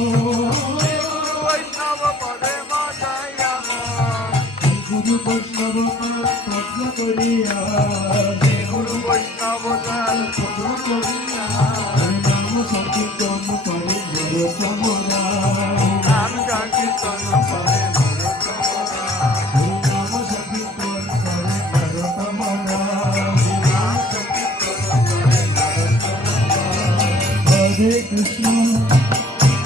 গুরু বৈষ্ণব পদ্ম করিয়া হে গুরু বৈষ্ণব পদ্ম করিয়া নাম সংকীর্তন করে ভরত মোরা নাম সংকীর্তন করে ভরত মোরা নাম সংকীর্তন করে ভরত মোরা নাম সংকীর্তন করে ভরত মোরা হরে কৃষ্ণ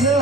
no.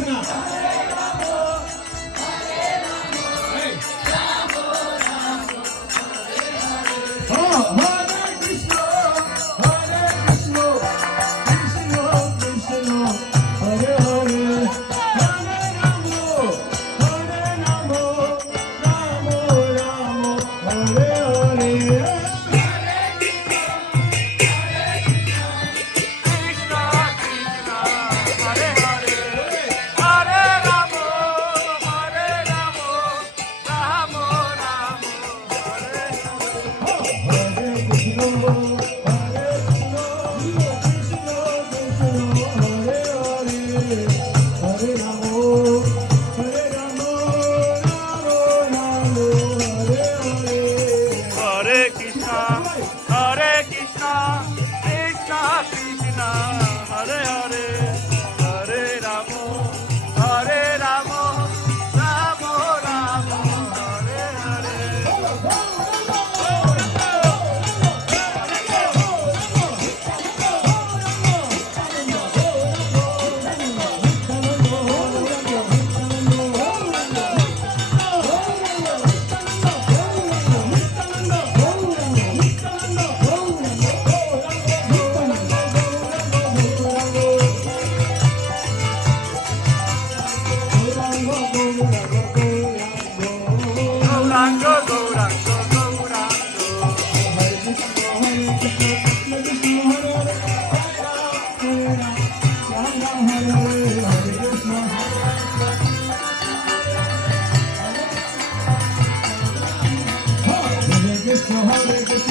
হরে রাম हरे कृष्ण